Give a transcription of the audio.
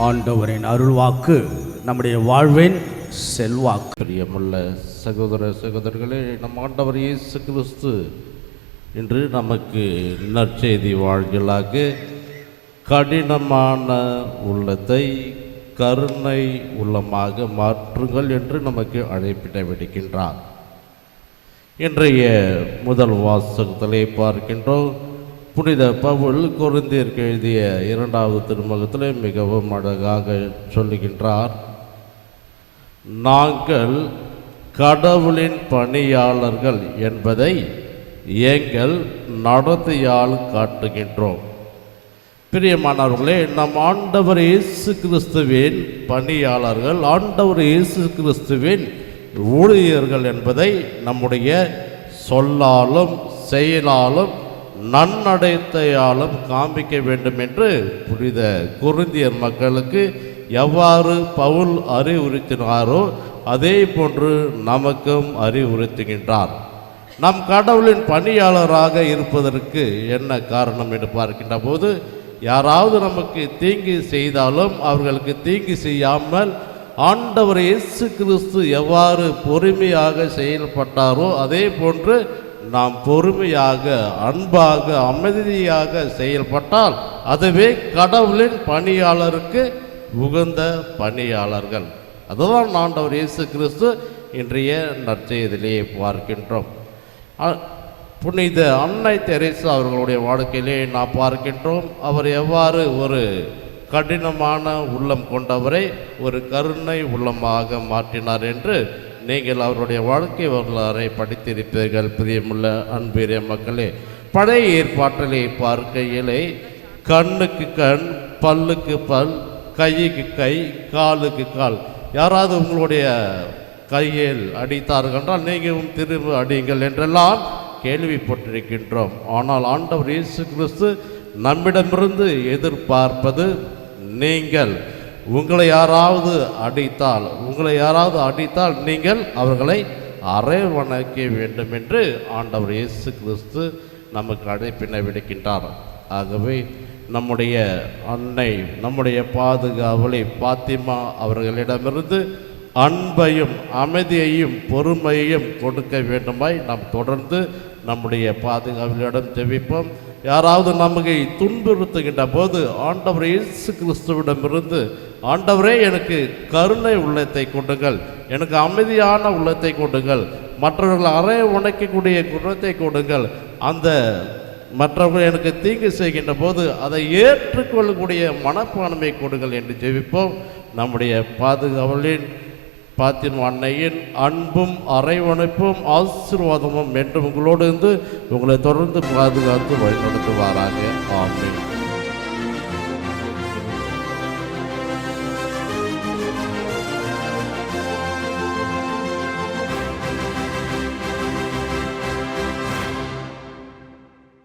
ஆண்டவரின் அருள்வாக்கு நம்முடைய வாழ்வின் செல்வாக்கு. பிரியமுள்ள சகோதர சகோதரர்களே நம் ஆண்டவர் இயேசு கிறிஸ்து இன்று நமக்கு நற்செய்தி வாழ்களாக கடினமான உள்ளத்தை கருணை உள்ளமாக மாற்றுங்கள் என்று நமக்கு அழைப்பிட விடுக்கின்றார். இன்றைய முதல் வாசகத்திலே பார்க்கின்றோம் புனித பவுல் கொரிந்தியருக்கு எழுதிய இரண்டாவது திருமுகத்தில் மிகவும் அழகாக சொல்லுகின்றார் நாங்கள் கடவுளின் பணியாளர்கள் என்பதை எங்கள் நடத்தையால் காட்டுகின்றோம். பிரியமானவர்களே நம் ஆண்டவர் இயேசு கிறிஸ்துவின் பணியாளர்கள் ஆண்டவர் இயேசு கிறிஸ்துவின் ஊழியர்கள் என்பதை நம்முடைய சொல்லாலும் செயலாலும் நன்னடத்தையாலும் காண்பிக்க வேண்டும் என்று புனித குருந்தியர் மக்களுக்கு எவ்வாறு பவுல் அறிவுறுத்தினாரோ அதே போன்று நமக்கும் அறிவுறுத்துகின்றார். நம் கடவுளின் பணியாளராக இருப்பதற்கு என்ன காரணம் என்று பார்க்கின்ற போது யாராவது நமக்கு தீங்கு செய்தாலும் அவர்களுக்கு தீங்கு செய்யாமல் ஆண்டவர் இயேசு கிறிஸ்து எவ்வாறு பொறுமையாக செயல்பட்டாரோ அதே போன்று நாம் பொறுமையாக அன்பாக அமைதியாக செயல்பட்டால் அதுவே கடவுளின் பணியாளருக்கு உகந்த பணியாளர்கள். அதுதான் ஆண்டவர் இயேசு கிறிஸ்து இன்றைய நற்செய்தியிலே பார்க்கின்றோம். புனித அன்னை தெரேசா அவர்களுடைய வாழ்க்கையிலே நாம் பார்க்கின்றோம். அவர் எவ்வாறு ஒரு கடினமான உள்ளம் கொண்டவரை ஒரு கருணை உள்ளமாக மாற்றினார் என்று நீங்கள் அவருடைய வாழ்க்கை வரலாறை படித்திருப்பீர்கள் பிரியமுள்ள அன்பிரிய மக்களே. பழைய ஏற்பாட்டிலே பார்க்கையிலே கண்ணுக்கு கண் பல்லுக்கு பல் கைக்கு கை காலுக்கு கால். யாராவது உங்களுடைய கையில் அடித்தார்கள் என்றால் நீங்களும் திரும்ப அடியுங்கள் என்றெல்லாம் கேள்விப்பட்டிருக்கின்றோம். ஆனால் ஆண்டவர் இயேசு கிறிஸ்து நம்மிடமிருந்து எதிர்பார்ப்பது நீங்கள். உங்களை யாராவது அடித்தால் உங்களை யாராவது அடித்தால் நீங்கள் அவர்களை அரவணைக்க வேண்டும் என்று ஆண்டவர் இயேசு கிறிஸ்து நமக்கு அழைப்பினை விடுக்கின்றார். ஆகவே நம்முடைய அன்னை நம்முடைய பாதுகாவலை பாத்திமா அவர்களிடமிருந்து அன்பையும் அமைதியையும் பொறுமையையும் கொடுக்க வேண்டுமாய் நாம் தொடர்ந்து நம்முடைய பாதுகாவலிடம் ஜெபிப்போம். யாராவது நமக்கு துன்புறுத்துகின்ற போது ஆண்டவர் இயேசு கிறிஸ்துவிடமிருந்து ஆண்டவரே எனக்கு கருணை உள்ளத்தை கொடுங்கள். எனக்கு அமைதியான உள்ளத்தை கொடுங்கள். மற்றவர்கள் அறை உணைக்கக்கூடிய குணத்தை கொடுங்கள். அந்த மற்றவர்கள் எனக்கு தீங்கு செய்கின்ற போது அதை ஏற்றுக்கொள்ளக்கூடிய மனப்பான்மை கொடுங்கள் என்று ஜெபிப்போம். நம்முடைய பாதுகாவலின் பாத்தின் அன்னையின் அன்பும் அரைவணைப்பும் ஆசீர்வாதமும் என்று உங்களோடு இருந்து உங்களை தொடர்ந்து பாதுகாத்து வழிநடத்துவாராக. ஆமென்.